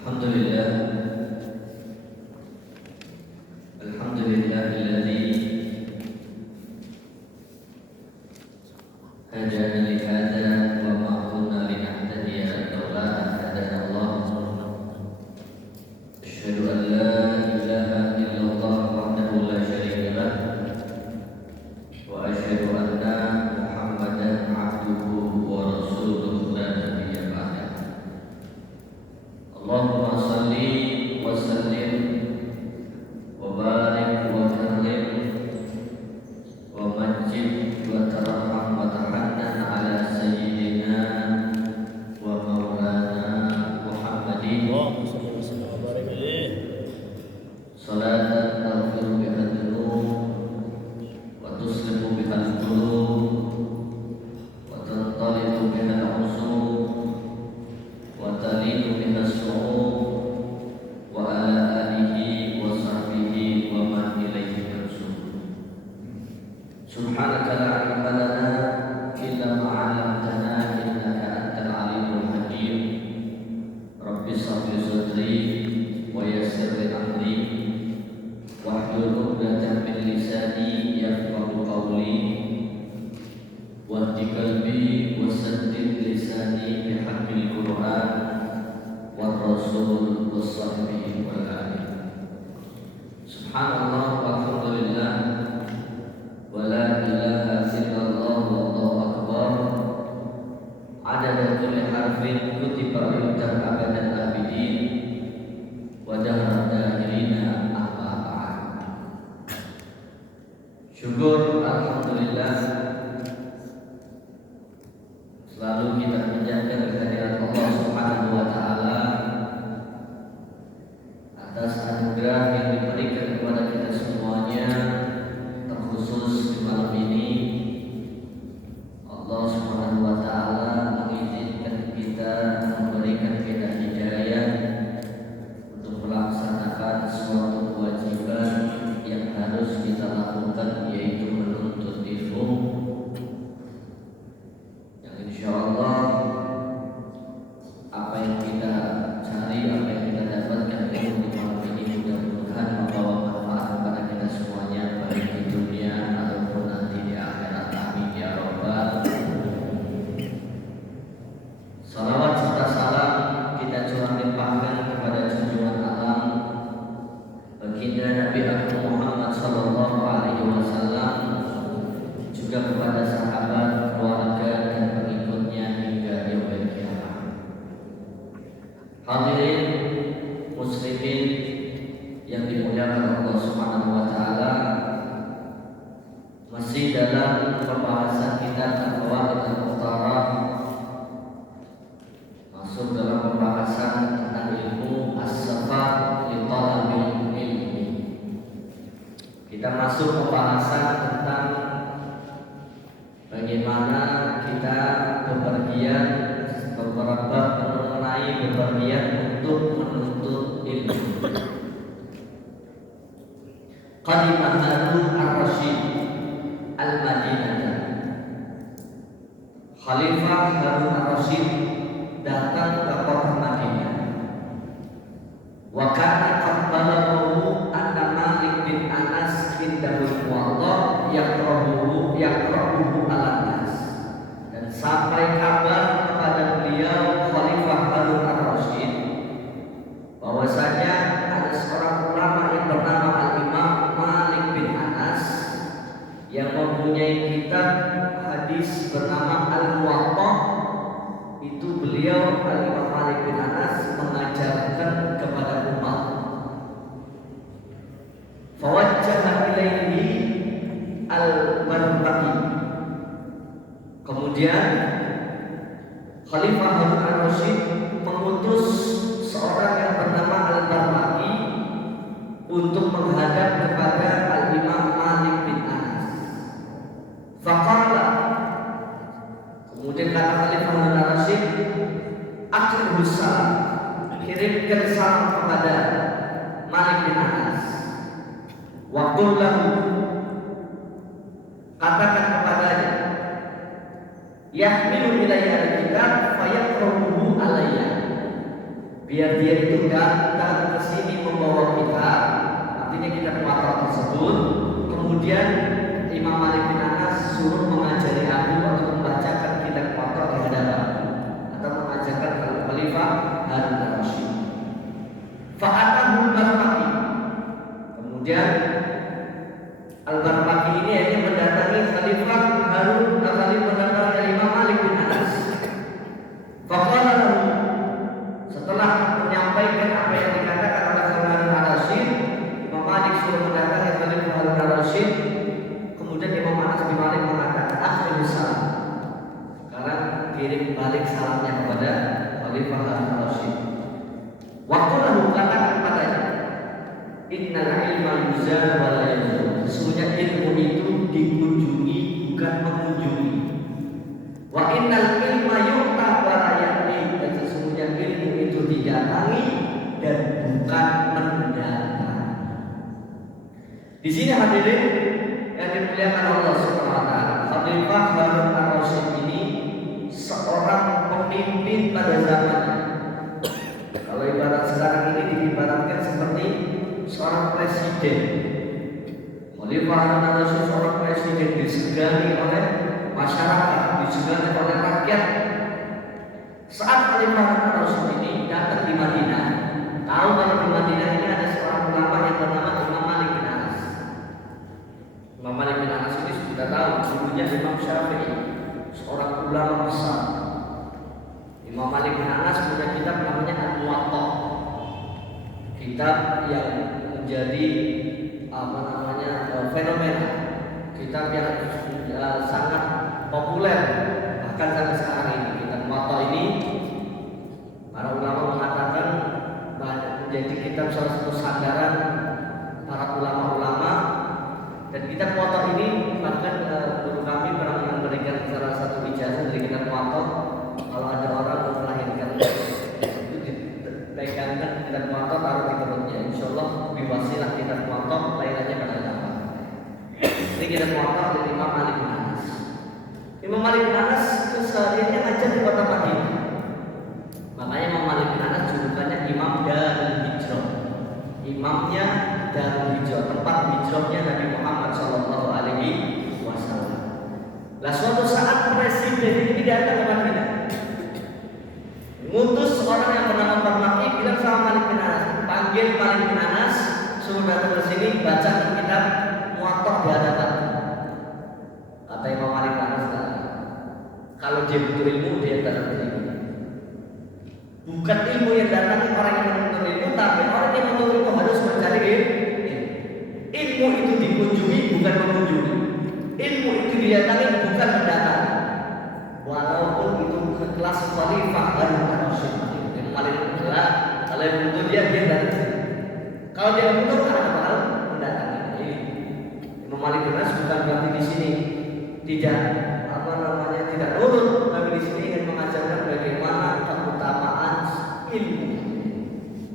Alhamdulillah, alhamdulillahilladzi hadana li hadza wa ma kunna linahtadiya laula an hadana Allah. Asyhadu an la ilaha illallah wahdahu la syarika lah wa asyhadu anna Muhammadan abduhu wa rasuluhu la nabiyya ba'dah. Allahumma shalli wa sallim wa barik wa karrim wa majid wa tarham wa tahannan ala sayyidina wa maulana Muhammadin salatan taghfiru biha dzunub wa tuslimu biha al-qulub wa tantaliqu biha al-usub wa talinu biha as-su'ub wa ala alihi wa sahbihi wa man ilaihi mansub. Subhanaka la ilma lana illa ma 'allamtana innaka antal alimul hakim. Rabbi shrah li sadri wa yassir li amri wahlul 'uqdatam min lisani yafqahu qawli wahdi qalbi wa saddid lisani bihaqqil Qur'an war rasul was sahbihi wal ali. Subhanallah walhamdulillah wa la ilaha illallah wallahu akbar. Adada kulli harfin kutiba yudhar abadan abidin wa dahra dahirina amma ba'd. Syukur alhamdulillah selalu kita menjaga kehadiran Allah Subhanahu wa taala atas anugerah yang diberikan kepada kita semuanya, terkhusus di malam ini Allah Subhanahu wa taala mengizinkan kita, memberikan kita hidayah untuk melaksanakan suatu kewajiban yang harus kita lakukan, yaitu menuntut ilmu yang insyaallah apa yang kita cari, apa yang kita dapatkan ilmu di malam ini mudah-mudahan membawa manfaat kepada kita semuanya, baik di dunia ataupun nanti di akhirat. Amin ya rabbal. Salawat serta salam kita curah limpahkan kepada junjungan alam baginda Nabi Agung Muhammad sallallahu alaihi wasallam, juga kepada sahabat, keluarga dan pengikutnya hingga yaumil qiyamah. Hadirin muslimin yang dimuliakan Allah Subhanahu wa taala, masih dalam pembahasan kita Al-Qawaid Al-Mukhtarah, masuk dalam pembahasan tentang ilmu as-safar li talabil ilmi. Kita masuk pembahasan tentang bagaimana kita bepergian mengenai bepergian untuk menuntut ilmu. Qadimah Harun ar-Rasyid al-Madinah. Khalifah Harun ar-Rasyid datang ke kota Madinah. Wa kana qad balaghahu anna Malik bin Anas indahu Muwatta yaqra'uhu ala-nas. Dan sampai kabar kepada beliau Khalifah Harun ar-Rasyid bahwasanya ada seorang ulama yang bernama Al-Imam Malik bin Anas yang mempunyai kitab hadis bernama Al-Muwatta. Itu beliau Al-Imam Malik bin Anas mengajarkan kepada umat. Fawajjaha ilaihi al-Barbaqi. Kemudian Khalifah Harun ar-Rasyid mengutus seorang yang bernama Al-Barbaqi untuk menghadap kepada Al-Imam Malik bin Anas. Faqala, kemudian kata Khalifah Harun ar-Rasyid, akrimhu salam, kirimkan salam kepada Malik bin Anas. Wa qul lahu, katakan kepadanya, yahmilu ilayya al-kitab fayaqra'uhu alayya. biar dia itu datang ke sini membawa kita, artinya kita kuatar tersebut. Kemudian Imam Malik bin Anas suruh mengajari aku atau membacakan kitab kuatar di hadapan atau mengajarkan Khalifah Harun al-Rasyid. Fa'atahul Barmaki. Kemudian Al-Barmaki ini hanya mendatangi Khalifah Harun al-Rasyid, mendatangi Imam Malik bin Anas. Faqala lahu, setelah menyampaikan apa yang dikatakan oleh Harun al-Rasyid, Imam Malik suruh mendatangi Khalifah Harun al-Rasyid. Kemudian Imam Anas bin Malik mengatakan, "Akhirus salam." Sekarang kirim balik salamnya kepada Khalifah Harun al-Rasyid. Waktu lalu katakan kepadanya, "Innal ilma yuzal wa la yazul." Sesungguhnya ilmu itu dikunjungi bukan mengunjungi. Wa innal ilma yu'ta wa la ya'ti. Dan sesungguhnya ilmu itu didatangi dan bukan mendatang. Di sini hadirin yang dimuliakan Allah Subhanahu wa taala, Khalifah Harun al-Rasyid ini seorang pemimpin pada zamannya. Kalau ibarat sekarang ini diibaratkan seperti seorang presiden. Khalifah Harun al-Rasyid seorang presiden, disegani oleh masyarakat, disegani oleh rakyat. Saat Khalifah Harun al-Rasyid ini datang di Madinah, tahu kalau di Madinah ini ada seorang ulama yang bernama Imam Malik bin Anas. Imam Malik bin Anas ini sudah tahu dulunya Imam Syafi'i, seorang ulama besar. Imam Malik bin Anas punya kitab namanya Al-Muwatta, kitab yang menjadi fenomena, kitab yang sangat populer bahkan sampai sekarang ini. Kitab Muwatta ini para ulama mengatakan menjadi kitab salah satu sandaran para ulama-ulama. Dan kitab Muwatta ini bahkan guru kami pernah memberikan salah satu ijazah dari kitab Muwatta. Kalau ada orang mau melahirkan itu dipegangkan kitab Muwatta, taruh di perutnya. Insyaallah lebih wasilah kitab Muwatta lahirannya pada zaman. Ini kitab Muwatta dari Imam Malik bin Anas. Imam Malik bin Anas kesehariannya ngajar di kota Madinah. Makanya Imam Malik bin Anas julukannya Imam Darul Hijrah. Imamnya Darul Hijrah, tempat hijrahnya Nabi Muhammad sallallahu alaihi wasallam. Lah suatu saat presiden ini datang ke Madinah, ngutus seorang yang bernama Barmaki, bilang sama Malik bin Anas, panggil Malik bin Anas, suruh datang ke sini bacakan kitab Muwatta di hadapan. Kata Imam Malik bin Anas, kalau dia butuh ilmu dia datang ke sini. Bukan ilmu yang datang orang yang menuntut ilmu, tapi orang yang menuntut ilmu harus mencari ilmu. Ilmu itu dikunjungi bukan mengunjungi. Ilmu itu didatangi bukan mendatangi. Walaupun itu kelas Khalifah Harun al-Rasyid yang paling berat, kalau yang butuh dia datang. Kalau dia butuh karena bakal mendatangi. Imam Malik bin Anas bukan berarti di sini tidak tidak nurut, tapi di sini ingin mengajarkan bagaimana keutamaan ilmu.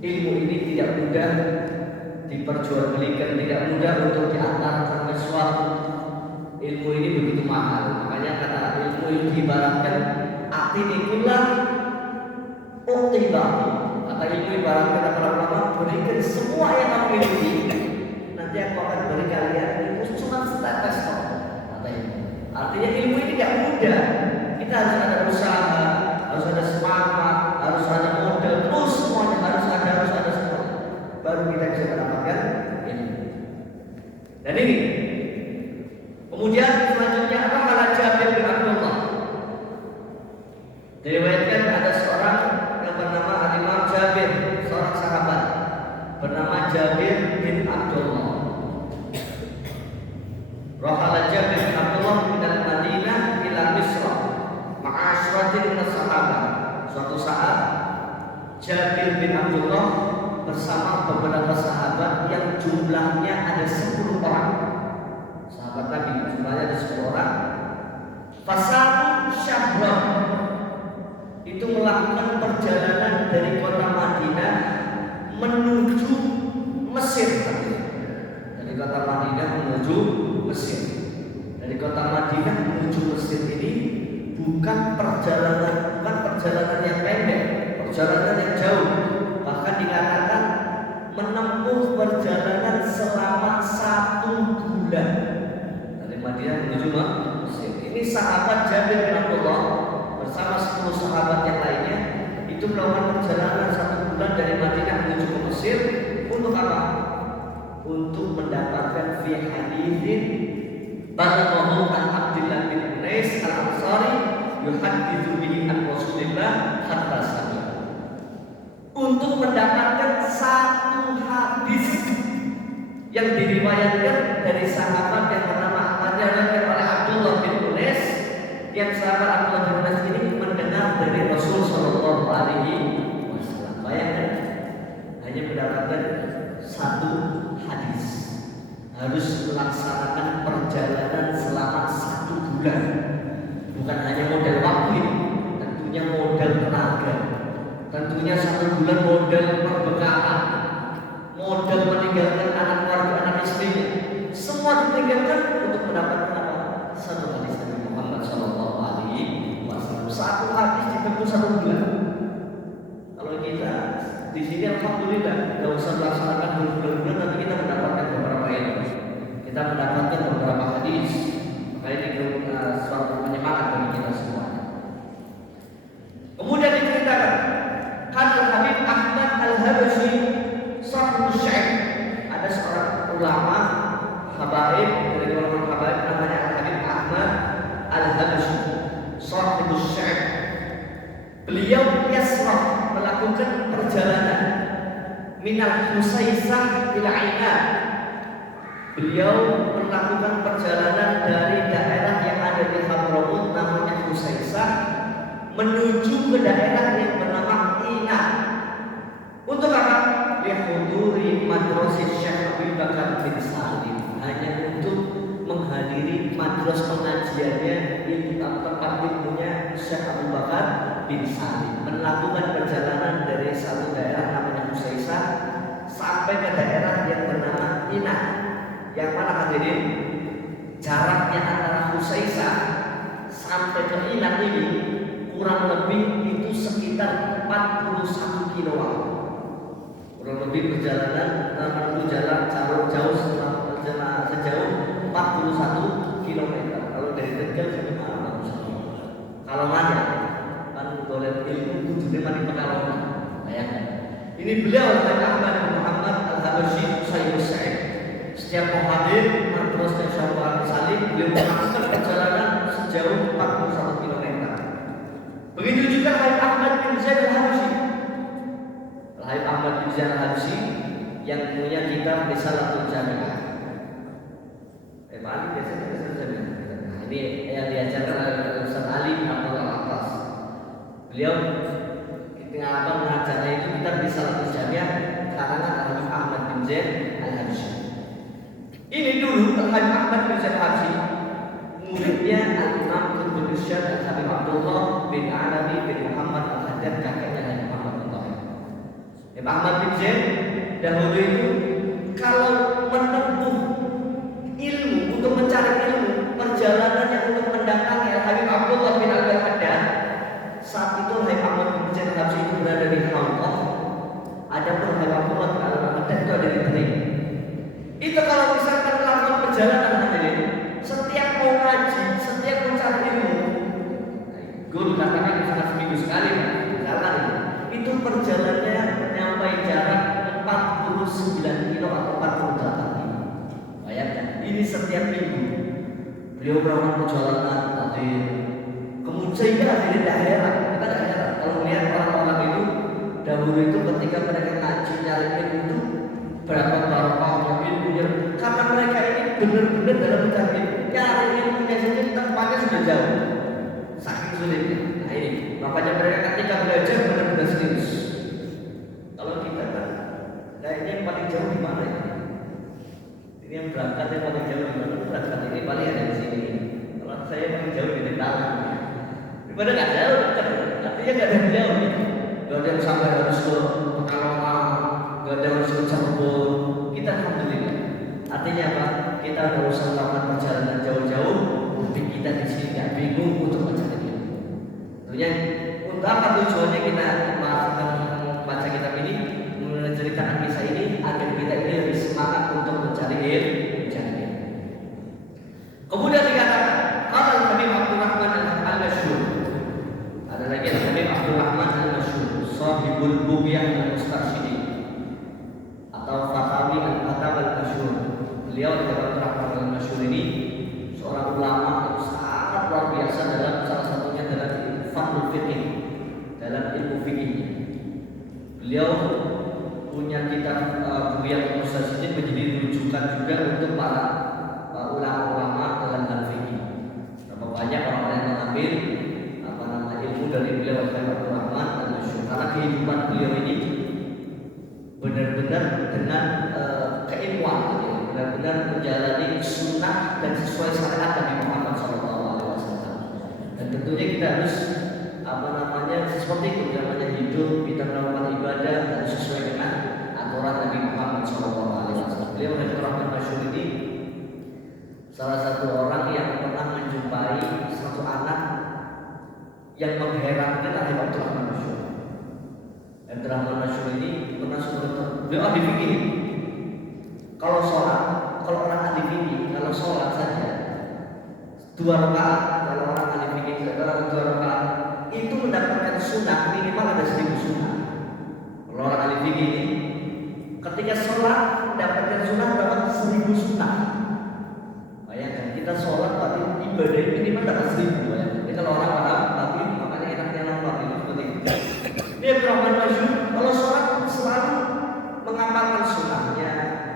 Ilmu ini tidak mudah diperjualbelikan, tidak mudah untuk diantarkan ke suatu. Ilmu ini begitu mahal. Makanya kata ilmu itu diibaratkan atinikulah uktibah. Kata ilmu ibaratkan para ulama, berikan semua yang kamu miliki, nanti aku akan beri kalian ilmu cuma setetes kok. Kata ilmu. Artinya ilmu ini tidak mudah. Kita harus ada usaha, harus ada semangat, harus ada modal, terus semuanya harus ada semua. Baru kita bisa mendapatkan ilmu. Dan ini kemudian selanjutnya apa? Kala Jabir bin Abdullah. Diriwayatkan ada seorang yang bernama Al-Imam Jabir, seorang sahabat bernama Jabir bin Abdullah. Rahala Jabir bin Abdullah dari Madinah ila Misra ma'asyratin min sahabat. Suatu saat Jabir bin Abdullah bersama beberapa sahabat yang jumlahnya ada 10 orang. Sahabat Nabi jumlahnya ada 10 orang. Fasadu Syahram, itu melakukan perjalanan dari kota Madinah menuju Mesir. Dari kota Madinah menuju Mesir. Dari kota Madinah menuju Mesir ini bukan perjalanan yang pendek, perjalanan yang jauh. perjalanan selama 1 bulan dari Madinah menuju Mesir. Ini sahabat Jabir bin Abdullah bersama 10 sahabat yang lainnya itu melakukan perjalanan 1 bulan dari Madinah menuju ke Mesir. Untuk apa? Untuk mendapatkan fi haditsin balaghahu an Abdullah bin Unais al-Ansari yuhadditsu bihi an Rasulillah hatta sami. Untuk mendapatkan satu hadis yang diriwayatkan dari sahabat yang bernama oleh Abdullah bin Unais, yang sahabat Abdullah bin Unais ini mendengar dari Rasul Shallallahu Alaihi Wasallam. Bayangkan, hanya mendapatkan satu hadis, harus melaksanakan perjalanan selama 1 bulan. Bukan hanya modal waktu, tentunya modal tenaga, tentunya 1 bulan modal perbekalan, modal meninggalkan anak keluarga, anak istrinya, semua ditinggalkan untuk mendapatkan apa? Satu hadis Nabi Muhammad Shallallahu Alaihi Wasallam. Satu hadis ditempuh 1 bulan. Kalau kita di sini alhamdulillah tidak usah melaksanakan berbulan-bulan, tapi kita mendapatkan beberapa ilmu, kita mendapatkan beberapa hadis. Maka ini suatu penyemangat bagi kita semua. Kemudian diceritakan Qala Habib Ahmad Al-Habsyi Sahibus Syaikh, ada seorang ulama habaib dari golongan habaib namanya Habib Ahmad Al-Habsyi Sahibus Syaikh. Beliau yasrah, melakukan perjalanan minal Husaisah ila Ainan. Beliau melakukan perjalanan dari daerah yang ada di Hadramut namanya Husaisah menuju ke daerah yang bernama Ainan. Untuk apa? Lihuduri madrasah Syekh Abu Bakar bin Salim, hanya untuk menghadiri madras pengajiannya di tempat ilmunya Syekh Abu Bakar bin Salim. Melakukan perjalanan dari satu daerah namanya Husaisah sampai ke daerah yang bernama Ainan. Yang mana hadirin, jaraknya antara Husaisah sampai ke Ainan ini kurang lebih itu sekitar 41 km. Kurang lebih perjalanan menempuh jalan jauh sejauh 41 km. Kalau dari Tegal sampai mana? Kalau mana kan golek ilmu kudu mari Pekalongan. Bayangkan. Ini beliau Ahmad Muhammad Al-Habsyi Sahibus Syaikh. Setiap mau hadir madrasah Syekh Abu Salim, beliau melakukan perjalanan sejauh 41 km. Begitu juga Habib Ahmad bin Zaid Al-Habsyi. Habib Ahmad bin Zaid Al-Habsyi yang punya kitab Risalatul Jami'ah. Ali biasanya Risalatul Jami'ah. Nah, ini yang diajarkan oleh Ustaz Ali Abdul Atas. Beliau ketika mengajarnya itu kitab Risalatul Jami'ah karangan Habib Ahmad bin Zaid Al-Habsyi. Ini dulu Habib Ahmad bin Zaid Al-Habsyi muridnya Al-Imam Qutbul Irsyad Habib Abdullah bin Alawi bin Muhammad Al-Haddad, kakeknya Habib Muhammad bin Tahir. Habib Ahmad bin Zaid dahulu itu kalau menempuh ilmu, untuk mencari ilmu, perjalanannya untuk mendatangi Habib Abdullah bin Al-Haddad, saat itu Habib Ahmad bin Zaid Al-Habsyi itu berada di Hongkong. Adapun Habib Abdullah bin Al-Haddad itu ada di Tering. Itu kalau misalkan melakukan perjalanan hadirin, setiap mau ngaji, setiap mencari ilmu, guru katakan sangat seminggu sekali jalan itu perjalanannya mencapai jarak 49 kilo atau 48 kilo. Bayangkan, ini setiap minggu beliau melakukan perjalanan hadir. Kemudian sehingga hadirin tidak heran, kita tidak heran kalau melihat orang-orang itu dahulu itu ketika mereka ngaji nyari ilmu itu berapa barokah ilmunya, karena mereka ini benar-benar dalam mencari nyari ilmunya saja tempatnya sudah jauh, saking sulitnya. Nah ini makanya mereka ketika belajar benar-benar serius. Kalau kita kan kayaknya yang paling jauh di mana ya? Ini yang berangkat yang paling jauh di mana? Berangkat ini paling ada di sini. Kalau saya paling jauh di Tegal. Daripada nggak jauh, artinya nggak ada yang jauh nih. Gak ada yang sampai harus ke Pekalongan, gak ada yang harus ke Cirebon. Kita alhamdulillah. Artinya apa? Kita nggak usah melakukan perjalanan jauh-jauh, tapi kita di sini nggak bingung untuk mencari ilmu. Tentunya untuk apa tujuannya kita membaca kitab ini, menceritakan kisah ini agar kita ini lebih Khatibul Bughiyah al-Mustarsyidin atau Fatawi al-Fatab al-Masyhur. Beliau dalam Rahmat al-Masyhur ini seorang ulama yang sangat luar biasa dalam salah satunya dalam fanul fikih, dalam ilmu fikihnya. Beliau punya kitab Bughiyah al-Mustarsyidin menjadi rujukan juga untuk para ulama-ulama dalam hal fikih. Berapa banyak orang yang mengambil ilmu dari beliau Abdul Rahman al-Masyhur, karena kehidupan beliau ini benar-benar dengan keilmuan, benar-benar menjalani sunnah dan sesuai syariat Nabi Muhammad SAW. Dan tentunya kita harus seperti itu, namanya hidup kita melakukan ibadah harus sesuai dengan aturan Nabi Muhammad SAW. Beliau Abdul Rahman al-Masyhur ini salah satu orang yang pernah menjumpai satu anak yang mengherankan oleh Abdul Rahman al-Masyhur. Abdul Rahman al-Masyhur ini pernah sebenarnya beliau ahli fikih. Kalau orang ahli fikih, kalau sholat saja 2 rakaat, kalau orang ahli fikih 2 rakaat itu mendapatkan sunnah minimal ada 1000 sunnah. Kalau orang ahli fikih ini ketika sholat mendapatkan sunnah dapat 1000 sunnah. Bayangkan kita sholat berarti ibadah minimal dapat 1000. Jadi kalau orang paham, tapi makanya enaknya nonton itu seperti itu. Dia Abdul Rahman al-Masyhur kalau sholat selalu mengamalkan sunnahnya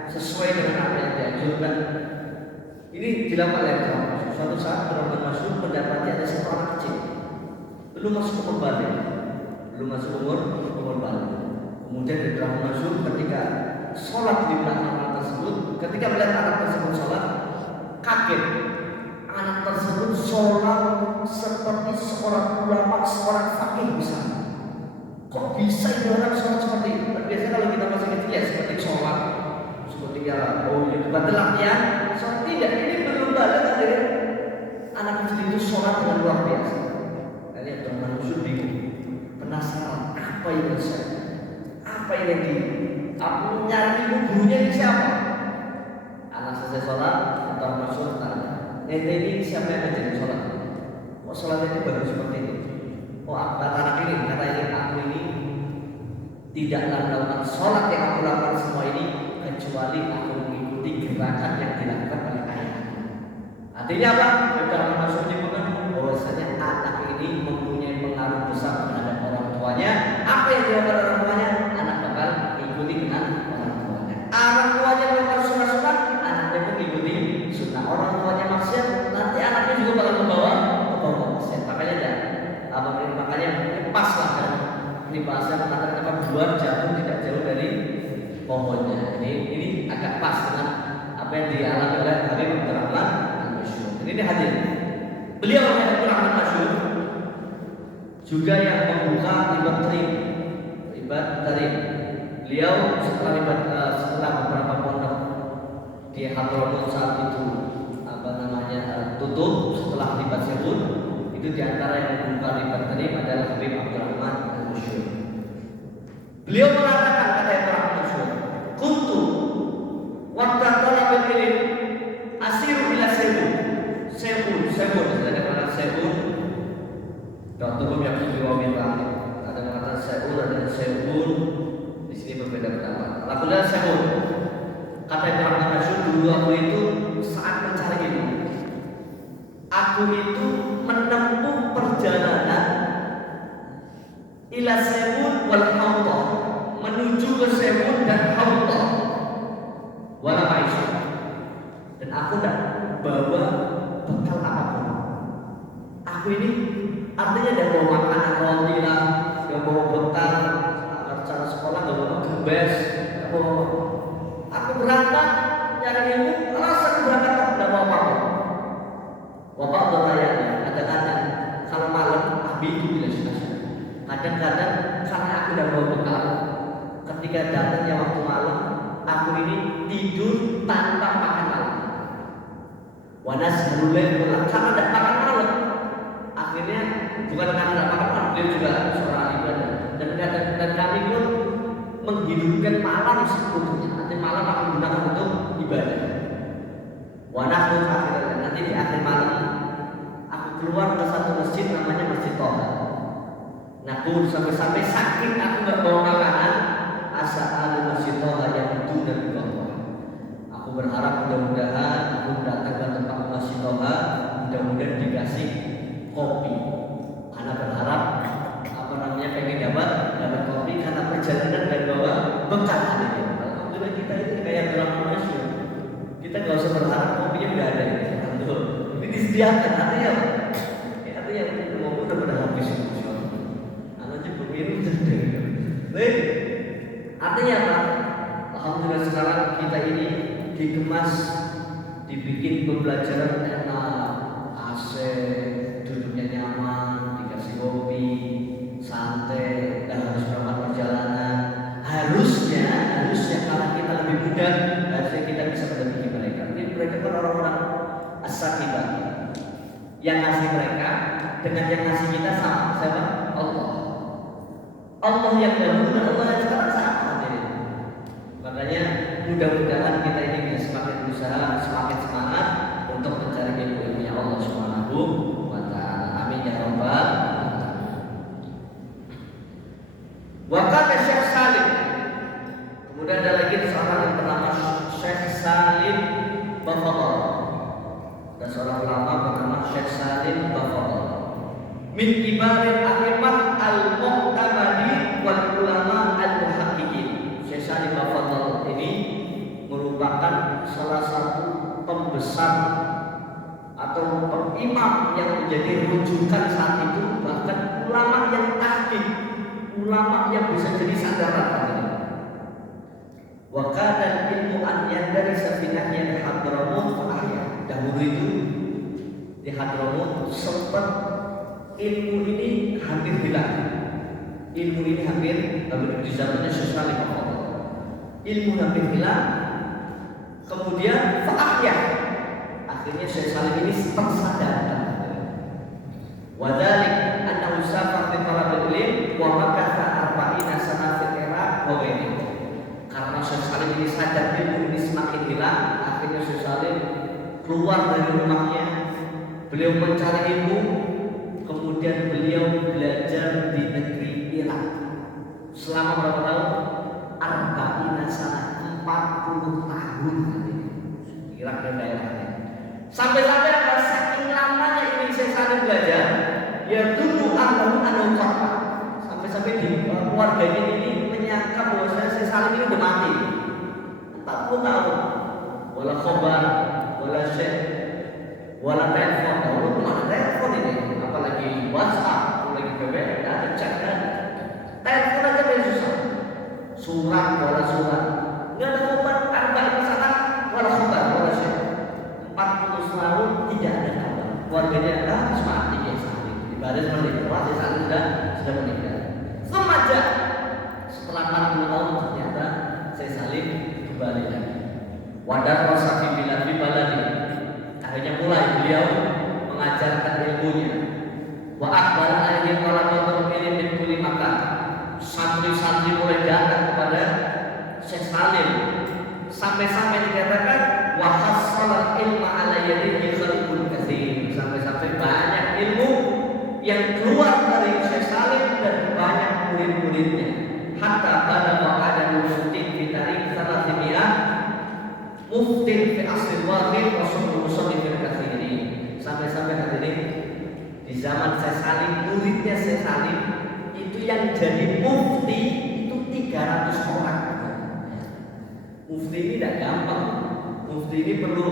sesuai dengan apa yang dianjurkan. Ini dilakukan oleh Abdul Rahman al-Masyhur. Suatu saat Abdul Rahman al-Masyhur mendapati ada satu anak kecil belum masuk umur balik. Kemudian Abdul Rahman al-Masyhur ketika sholat di belakang anak tersebut, ketika melihat anak tersebut sholat, kaget. Anak tersebut sholat seperti seorang ulama, seorang fakih besar. Kok bisa ini orang sholat seperti itu? Biasanya kalau kita masih kecil ya seperti sholat, seperti batal latihan. Sholat tidak, ini belum balik dari anak kecil itu sholat dengan luar biasa. Kalian teman musuh bingung, penasaran apa yang saya, apa yang aku nyari ibu gurunya ini siapa? Anak selesai sholat, atau masuk tanya, ini siapa yang ngajarin sholat? Kok sholat ini bagus seperti itu? Oh, anak ini kata ini aku ini tidaklah melakukan sholat yang aku lakukan semua ini kecuali aku mengikuti gerakan yang dilakukan oleh ayah. Artinya apa? Kita masuk di bahwasanya anak ini mempunyai pengaruh besar terhadap orang tuanya. Apa yang dilakukan orang tuanya, anak bakal ikuti dengan orang tuanya. Orang tuanya melakukan sunnah-sunnah, anaknya pun ikuti sunnah. Orang tuanya maksiat, nanti anaknya juga bakal membawa maksiat. Makanya pas lah kan. Ini bahasa mengatakan apa, buah jatuh tidak jauh dari pohonnya. Ini agak pas dengan apa yang dialami oleh Habib Abdul Rahman al-Masyhur. Ini hadir. Beliau Abdul Rahman al-Masyhur juga yang membuka ibad tarim. Beliau setelah beberapa pondok di Hadramaut saat itu tutup setelah ribat sebut, itu diantara yang membuka ribat tarim adalah Habib Abdul Rahman al-Masyhur. Beliau mengatakan kata Abdul Rahman al-Masyhur, kuntu waktu talabul ilm asiru ila sebun ada kata sebun waktu yang diwaminta ada kata sebun ada sebun di sini berbeda pendapat. Lakulah sebun kata Abdul Rahman al-Masyhur, dulu aku itu saat mencari ilmu, aku itu menempuh perjalanan ila sebun wal hawdah, menuju ke sebun dan hawdah wala aisyah, dan aku tidak bawa bekal apapun. Aku ini artinya tidak bawa makanan roti lah, tidak bawa bekal cara sekolah, tidak bawa gembes, tidak bawa. Aku berangkat nyari ilmu, alasan berangkat tidak bawa apa-apa. Bapak bertanya, kadang-kadang kalau malam itu bila selesai. Kadang-kadang karena aku tidak bawa bekal, ketika datangnya waktu malam, aku ini tidur tanpa makan malam. Wanas mulai pulang karena tidak makan malam. Akhirnya bukan karena tidak makan malam, beliau juga seorang ibadah. Dan kami pun menghidupkan malam sekutunya. Nanti malam aku gunakan untuk ibadah. Wanas akhirnya nanti di akhir malam aku keluar ke satu masjid namanya Masjid Toha. Nakun sampai-sampai saking aku nggak bawa makanan, asa ada masjidnya yang itu dan bawah. Aku berharap mudah-mudahan aku datang ke tempat masjidnya, mudah-mudahan dikasih kopi. Karena berharap pengen dapat kopi karena perjalanan dari bawah bekal ini. Alhamdulillah kita ini kayak drama masyhur. Kita nggak usah berharap kopinya nggak ada ini. Ini disediakan, artinya apa? Artinya mobil udah pada habis. Anaknya berminum jadi. Baik. Artinya apa? Alhamdulillah sekarang kita ini dikemas, dibikin pembelajaran enak, AC, duduknya nyaman, dikasih kopi, santai, dan harus melakukan perjalanan. Harusnya kalau kita lebih muda, harusnya kita bisa melebihi mereka. Ini mereka kan orang-orang as-sakibah. Yang ngasih mereka dengan yang ngasih kita sama, siapa? Allah. Allah yang dahulu dan Allah yang sekarang sama. Makanya mudah-mudahan kita ini semakin berusaha, semakin semangat untuk mencari ilmu-ilmunya Allah Subhanahu wa Ta'ala. Amin ya rabbal. Waktu Syekh Salim, kemudian ada lagi seorang yang bernama Syekh Salim Bafadhal. Ada seorang ulama bernama Syekh Salim Bafadhal. Min kibarin a'immah al-mu'tamadi wal ulama al-muhaqqiqin. Syekh Salim Bafadhal ini merupakan salah satu pembesar atau imam yang menjadi rujukan saat itu, bahkan ulama yang tahqiq, ulama yang bisa jadi sandaran. Wa kana ilmu an dari safinahnya Hadramut Ahya. Dahulu itu di Hadramut sempat ilmu ini hampir hilang. Ilmu ini hampir di zamannya Syekh Salim Bafadhal. Ilmu hampir hilang. Kemudian Ahya. Akhirnya Syekh Salim ini tersadarkan. Wadalik annahu safar fi talabil ilm wa makatha arba'ina sana fil Iraq wa ghairihi. Karena Syekh Salim ini sadar ilmu ini semakin hilang, akhirnya Syekh Salim keluar dari rumahnya. Beliau mencari ilmu, kemudian beliau belajar di negeri Irak selama berapa tahun? Arba'ina sana, 40 tahun. Irak dan daerahnya. Sampai-sampai apa? Saking lamanya ini Syekh Salim belajar, ya dulu ahlu anukata. Sampai-sampai di keluarganya ini menyangka bahwa Syekh Salim ini udah mati. 40 tahun. Wala khobar, wala syekh, wala telepon. Dahulu mana telepon ini? Apalagi WhatsApp, apalagi BBM, ada chat kan? Telepon aja paling susah. Surat, wala surat. Nggak ada khobar, ada di sana, wala khobar, wala syekh. 40 tahun tidak ada kabar. Keluarganya harus mati ya Salim. Ibadah seperti itu. Syekh Salim sudah meninggal. Semaja setelah 40 tahun ternyata Syekh Salim kembali lagi. Wadar wasafi biladi baladi. Akhirnya mulai beliau mengajarkan ilmunya. Wa akbar alaihi talabatul ilmi min kulli makan. Santri-santri mulai datang kepada Syekh Salim. Sampai-sampai dikatakan wa hassala ilma ala yadihi khalqun katsir. Sampai-sampai banyak ilmu yang keluar dari Syekh Salim dan banyak murid-muridnya. Hatta balagha adadu muftin fi tarikh 300 muftin fi asli wahid wa sumul musannifil katsirin. Sampai-sampai hadirin di zaman Syekh Salim, muridnya Syekh Salim itu yang jadi mufti itu 300 orang. Mufti ini tidak gampang. Mufti ini perlu,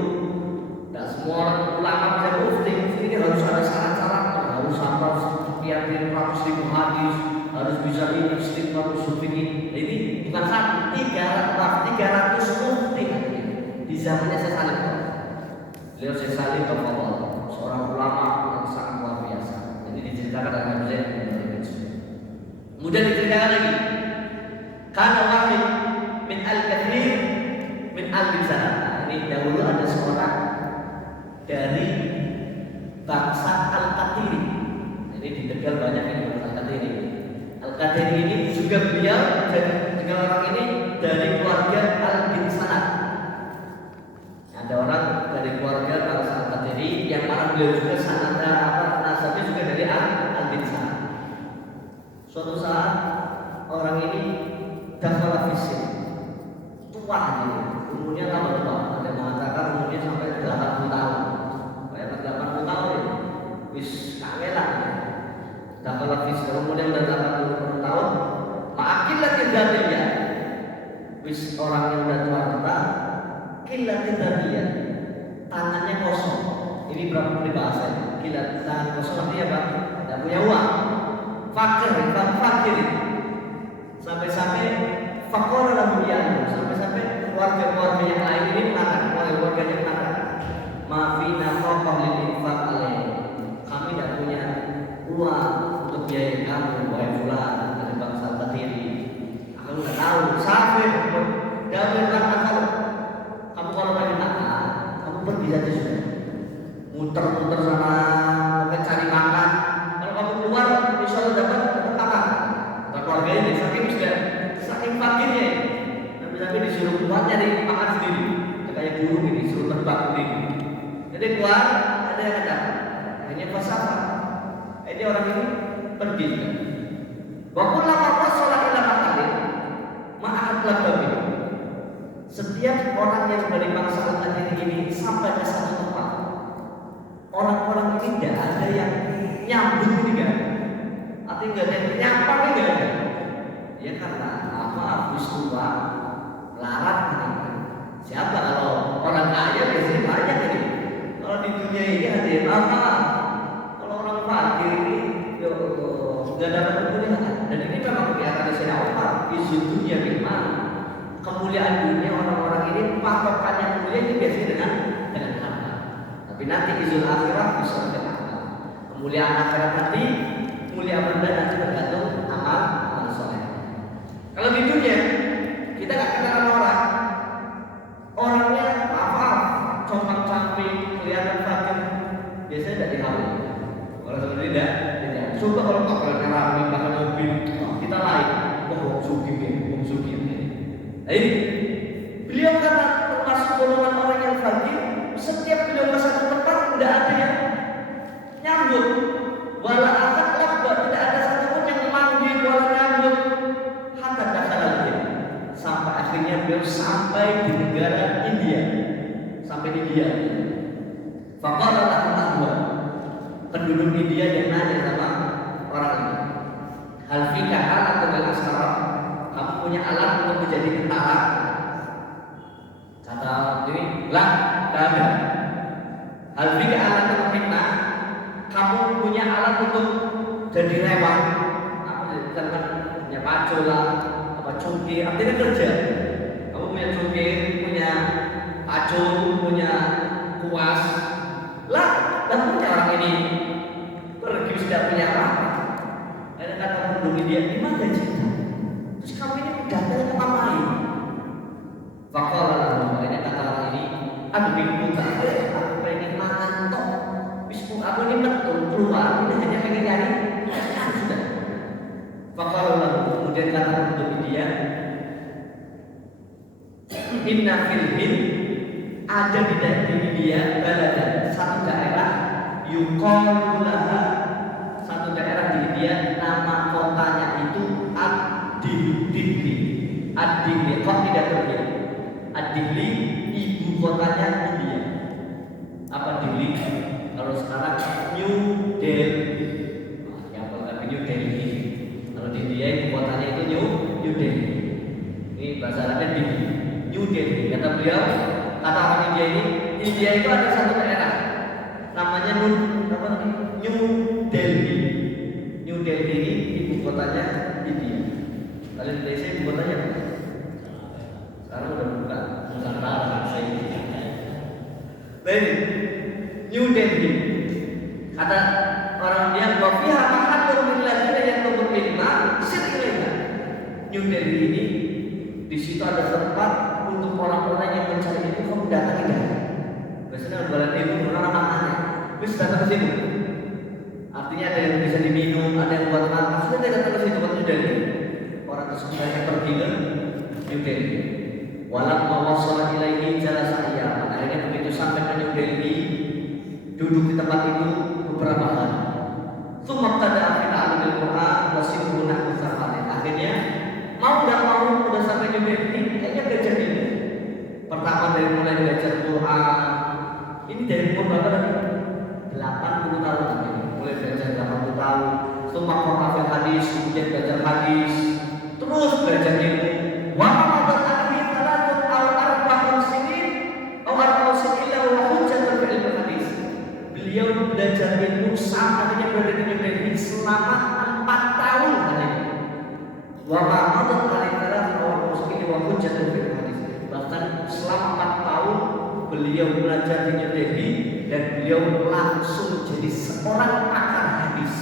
tidak semua orang ulama bisa mufti. Mufti ini harus ada syarat-syarat, harus hafal sekian ratus ribu hadis, harus bisa ini istiqomah usul fikih. Ini bukan satu, 300 mufti di zamannya Syekh Salim. Beliau Syekh Salim Bafadhal, seorang ulama yang sangat luar biasa. Jadi diceritakan dalam Zaid. Kemudian diceritakan lagi, karena wahid min al-kathir min al-bizarah. Ini dahulu ada seorang dari bangsa Al-Qatiri. Ini di Tegal banyak ini Al-Qatiri. Al-Qatiri ini juga beliau juga orang ini dari keluarga Al-Binsanat. Ada orang dari keluarga bangsa Al-Qatiri yang mana beliau juga sanada nasabnya juga dari Al-Binsanat. Suatu saat orang ini dakhala fisik, tua dia, umurnya tambah tua. Ada yang mengatakan umurnya sampai 80 tahun. Kayak 80 tahun ya. Wis kangelan. Dakhala fisik, umurnya udah 80 tahun. Ma'akil lagi dia. Wis orang yang udah tua renta, kilat dia. Tangannya kosong. Ini berapa bahasa? Kilat tangan kosong artinya apa? Tidak punya uang. Fakir. Sampai-sampai fakor dalam dunia. Sampai-sampai keluarga-keluarga yang lain ini mengatakan, keluarganya mengatakan, maafina kokoh infak alaih. Kami tidak punya uang untuk biaya kamu, wahai fulan, dari bangsa Batiri. Kamu nggak tahu, safir, damai akal. Kamu kalau pengen makan, kamu pergi saja sudah. Muter-muter sana, mungkin cari makan. Kalau kamu keluar, insya Allah dapat makan. Kata keluarga ini, saking fakirnya. Tapi disuruh keluar nyari makan sendiri. Kayak burung ini, disuruh terbang sendiri. Jadi keluar, ada yang ada. Hanya falsafah. Ini orang ini pergi. Waktu lama sholat ila matalin, ma'at lababi. Setiap orang yang dari bangsa Al-Madinah ini sampai ke satu tempat, orang-orang ini tidak ada yang nyambung ini kan? Artinya nggak ada yang nyapa ini nggak ada. Ya karena apa? Tua, larat ini. Siapa kalau orang kaya biasanya banyak ini. Kalau di dunia ini ada yang apa? Kalau orang fakir ini, ya nggak dapat kemuliaan. Dan ini memang kelihatan saya Umar. Isu dunia gimana? Kemuliaan dunia orang-orang ini patokannya mulia ini biasanya dengan harta. Tapi nanti izul akhirat bisa dengan harta. Kemuliaan akhirat nanti, mulia benda nanti tergantung amal soleh. Kalau di dunia kita nggak kenal sama orang, orangnya maaf, compang-camping, kelihatan fakir, biasanya tidak dihafal. Kalau seperti tidak. Coba kalau pakai rapi, pakai mobil, kita lain, wong sugi. Jadi beliau karena termasuk golongan orang yang fakir, setiap beliau ke satu tempat tidak ada yang nyambut, wala akad labba, tidak ada satupun yang memanggil wala nyambut. Hatta dakhala sampai akhirnya beliau sampai di negara India, Faqala lahu penduduk India yang nanya sama orang ini, hal fika alat atau askara, kamu punya alat untuk menjadi tentara? Kata ini, lah, tidak ada. Hal fika alat atau fitnah, kamu punya alat untuk jadi rewang? Apa misalkan punya pacul lah, apa cungkir, artinya kerja. Kamu punya cungkir, punya pacul, punya kuas. Lah, dan punya orang ini pergi sudah punya apa? Ada kata penduduk dia, di mana cinta? Terus kamu ini datang ke ngapain? Faqala lahu, ini kata orang ini, aku bingung aku pengen makan toh. Bismu aku ini betul keluar, ini hanya pengen nyari makan sudah. Faqala lahu, kemudian kata penduduk dia, inna fil hind, ada di India balada, satu daerah yuqalu laha, satu daerah di India nama kotanya itu Ad-Dihli. Ad-Dihli kok tidak terlihat. Ad-Dihli ibu kotanya India. Apa Dihli? Kalau sekarang New Delhi. Ya kalau New Delhi. Kalau di India ibu kotanya itu New Delhi. Ini bahasa Arabnya Dihli. New Delhi. Kata beliau, kata orang India ini, India itu ada satu daerah namanya New Delhi. New Delhi ini ibu kotanya India. Kalau Indonesia ibu kotanya apa? Sekarang udah bukan Nusantara, saya. Jadi New Delhi. Kata orang India, "Wafiha mahatur min ladina yatlubul ilma sir ilaiha." New Delhi ini di situ ada tempat untuk orang-orang yang mencari ilmu, kamu datangi dah. Biasanya jualan ilmu orang anaknya, bisa datang ke situ. Artinya ada yang bisa diminum, ada yang buat makan, sudah dia datang ke situ buat New Delhi. Orang tersebut hanya pergi ke New Delhi. Walam mawassalah ilaihi jalasa ayyam. Akhirnya begitu sampai ke New Delhi, duduk di tempat itu beberapa hari. Tsumma tada fi al Al-Quran wasibuna musafarin. Akhirnya mau nggak mau udah sampai di Delhi, kayaknya belajar ini. Pertama dari mulai belajar Quran, ini dari umur berapa tadi? 80 tahun tadi. Mulai belajar 80 tahun. Setelah hafal hadis, kemudian belajar hadis, terus belajar ilmu. Wa ramadan alaihi talatun aw arba'un sinin aw arba'un sinin wa hujjatan fil hadis. Beliau belajar ilmu sampai berada di Delhi selama 4 tahun tadi. Wa ramadan alaihi talatun aw arba'un sinin wa hujjatan fil hadis. Bahkan selama 4 tahun beliau belajar di Delhi dan beliau langsung jadi seorang pakar hadis.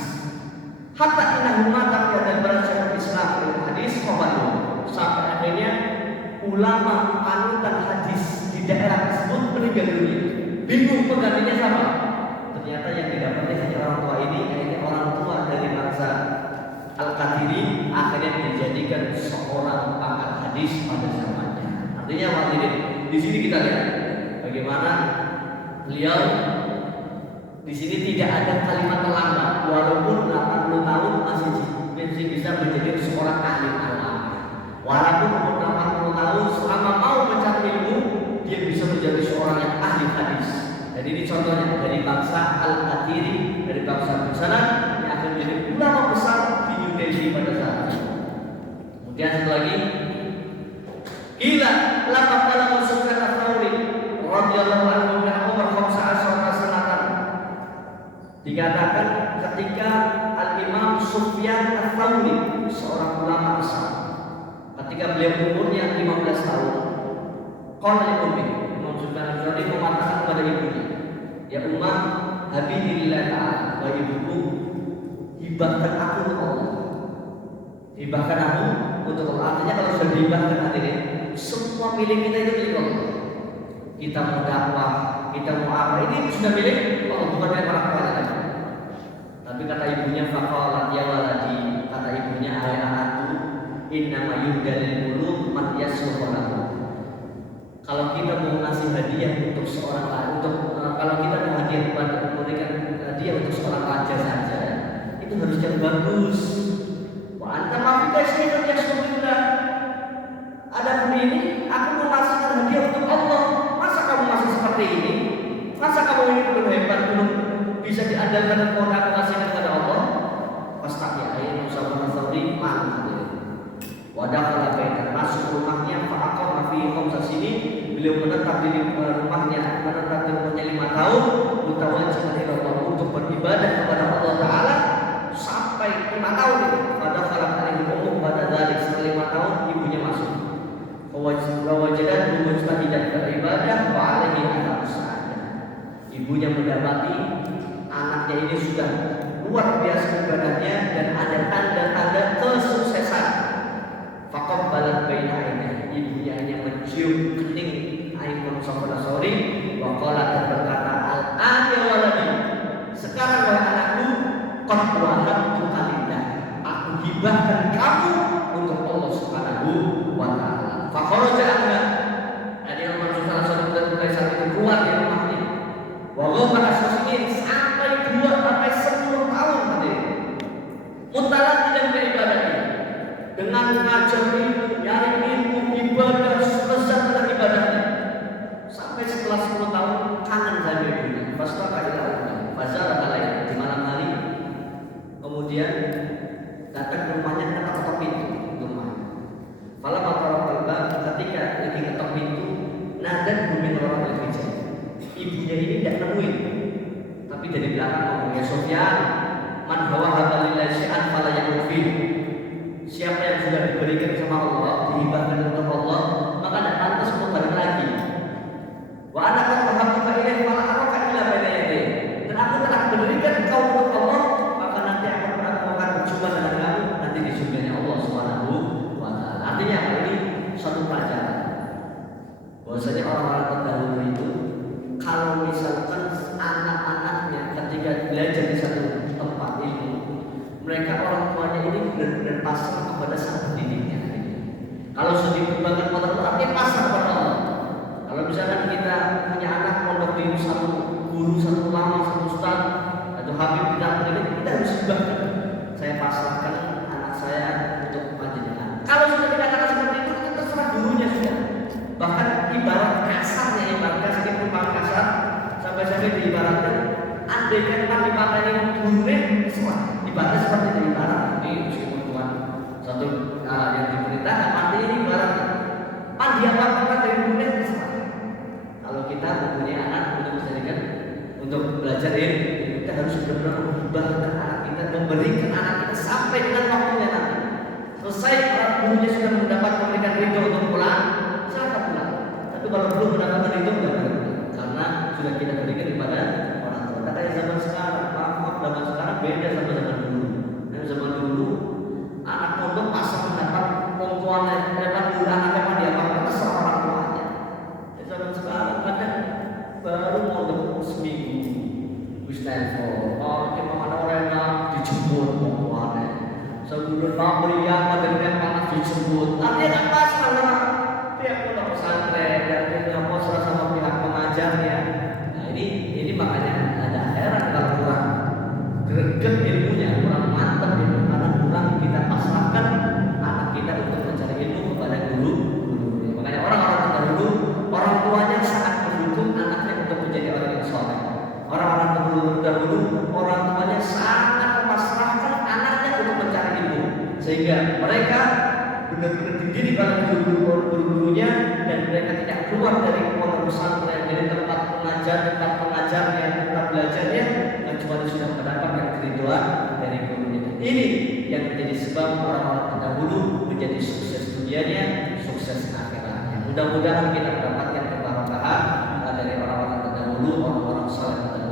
Hatta innahu mata dan berasyar Islam ilmu hadis qabalu. Sampai akhirnya ulama panutan hadis di daerah tersebut meninggal dunia. Bingung penggantinya siapa? Ternyata yang didapatnya hanya orang tua ini, yaitu orang tua dari bangsa Al-Qadiri, akhirnya dijadikan seorang pakar hadis pada zamannya. Artinya di sini kita lihat bagaimana beliau di sini tidak ada kalimat terlambat, walaupun 80 tahun masih bisa menjadi seorang ahli alam. Walaupun umur 80 tahun selama mau mencari ilmu, dia bisa menjadi seorang yang ahli hadis. Jadi ini contohnya dari bangsa Al-Qadiri, dari bangsa Busana yang akan menjadi ulama besar di New Delhi pada saat itu. Kemudian satu lagi, gila lama pada Sufyan Ats-Tsauri radhiyallahu anhu min umur 15 sanatan. Dikatakan ketika Al-Imam Sufyan Ats-Tsauri, seorang ulama besar, ketika beliau umurnya 15 tahun, qala li Imam Sufyan Ats-Tsauri mengatakan kepada ibunya, ya ummah, habibillah ta'ala, wa ibuku, hibahkan aku untuk Allah. Hibahkan aku untuk Allah. Artinya kalau sudah dihibahkan hadirin, semua milik kita itu milik Allah. Kita mau dakwah, kita mau apa, ini sudah milik Allah, bukan milik orang tua lagi. Tapi kata ibunya, faqalat ya waladi, kata ibunya, hai anakku, innama yuhdalil qulub man yasluhu lahu. Kalau kita mau ngasih hadiah untuk seorang lain, kalau kita mau memberikan hadiah untuk seorang raja saja, itu harus yang bagus. Wa anta ma fi syai'in yasluhullah. Adapun ini, aku mau ngasih hadiah untuk Allah. Masa kamu masih seperti ini? Masa kamu ini belum hebat, belum bisa diandalkan dan mau aku kasihkan kepada Allah? Pasti ayat Musa bin Tsauri mana? Wadah kalau baitan, masuk rumahnya, fa'aqama fi khamsa sinin, beliau menetap di rumahnya 5 tahun, mutawajjihan ila Allah, untuk beribadah kepada Allah Taala sampai 5 tahun itu. Pada kalau alaihi umum pada dari setelah 5 tahun ibunya masuk. Wawajadat mujtahidan beribadah wa alaihi al-saada. Ibunya mendapati anaknya ini sudah luar biasa ibadahnya dan ada tanda-tanda kesuksesan. Faqabbalat baina ainihi, ibunya hanya mencium kening Imam Sufyan Ats-Tsauri wa qalat, dan berkata, al-an ya waladi, sekarang wahai anakku, qad wahabtu kalillah, aku hibahkan kamu untuk Allah Subhanahu wa taala. Fa kharaja anha, jadi Imam Sufyan Ats-Tsauri mulai saat itu keluar dari rumahnya. Wa ghaba asasinin sampai 10 tahun tadi. Mutalat dan beribadahnya dengan mengajar ilmu, nyari ilmu, ibadah, selesai dengan ibadahnya. Sampai setelah 10 tahun kangen sama ibunya. Fasraka ila ummi, fazara alaiha, di malam hari. Kemudian datang ke rumahnya, ketok pintu rumah. Fala matarafal bab, ketika lagi ketok pintu, nadan min orang al-hijab. Ibunya ini tidak nemuin, tapi dari belakang ngomong, ya Sufyan, man hawa habalillahi syai'an fala yakfi. Siapa yang sudah diberikan sama Allah, dihibahkan untuk Allah, maka tidak pantas untuk balik lagi. Wa ana qad wahabtuka ilaihi wa la araka illa baina yadayhi. Dan aku telah berikan engkau untuk Allah, maka nanti aku akan berjumpa dengan kamu nanti di surganya Allah Subhanahu wa taala. Artinya ini satu pelajaran. Bahwasanya orang-orang terdahulu itu kalau misalkan anak-anaknya ketika belajar di satu tempat ilmu, mereka orang tuanya ini benar-benar pasrah kepada sang pendidiknya. Kalau sudah dikembangkan kepada Allah, dia pasrah kepada Allah. Kalau misalkan kita punya anak pondok di satu guru, satu ulama, satu ustaz, atau habib kita harus hibahkan. Saya pasrah sampai diibaratkan andaikan kan dipateni gurune kesuwen. Ibaratnya seperti itu, ibarat ini meskipun Tuhan satu yang diperintahkan mati ini ibarat pan diapakan dari gurune kesuwen. Kalau kita mempunyai anak untuk menjadikan untuk belajar ilmu, kita harus benar-benar mengubahkan anak kita, memberikan anak kita sampai dengan waktunya nanti. Selesai gurunya sudah mendapat memberikan ridho untuk pulang, silakan pulang. Tapi kalau belum mendapatkan ridho, tidak boleh pulang, karena sudah kita berikan kepada orang tua. Kata yang zaman sekarang, maaf zaman sekarang beda sama zaman dulu. Dan zaman dulu anak pondok pasal mendapat pengkuannya, dapat anak apa dia apa terserah orang tuanya. Zaman sekarang kadang baru mondok seminggu, wis telepon, kita mana orang yang dijemput pengkuannya. Sebelum pemberian materi panas disebut, artinya apa masalah pihak pondok pesantren dan pihak posra sama pihak pengajarnya. Nah ini makanya ada heran kalau kurang greget ilmunya, kurang mantap ilmu, karena kurang kita pasrahkan anak kita untuk mencari ilmu kepada guru. Makanya orang-orang terdahulu orang tuanya sangat mendukung anaknya untuk menjadi orang yang soleh. Orang-orang terdahulu orang tuanya sangat memasrahkan anaknya untuk mencari ilmu, sehingga mereka benar-benar dididik oleh guru-gurunya dan mereka tidak keluar dari pondok pesantren, dari tempat pengajarnya, tempat belajarnya, kecuali sudah mendapatkan keridhaan dari gurunya. Ini yang menjadi sebab orang-orang terdahulu menjadi sukses dunianya, sukses akhiratnya. Mudah-mudahan kita mendapatkan keberkahan dari orang-orang terdahulu, orang-orang saleh.